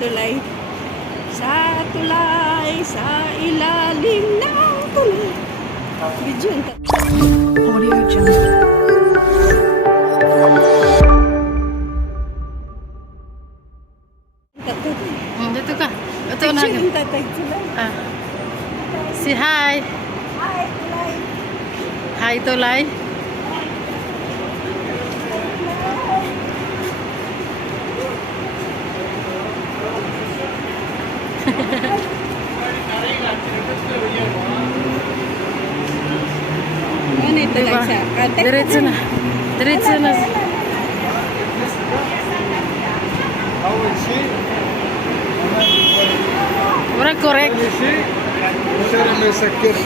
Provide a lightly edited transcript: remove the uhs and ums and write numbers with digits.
tulay. Sa tulay, sa ilalim ng tulay. Video. Audio Jungle. Dito ka. Ito na. Ah. Si hi. Hi, tulay. Hi, Tulay. Ano ito lang siya? Diretso na. Diretso na. Ora correct. Deixa eu me saquear.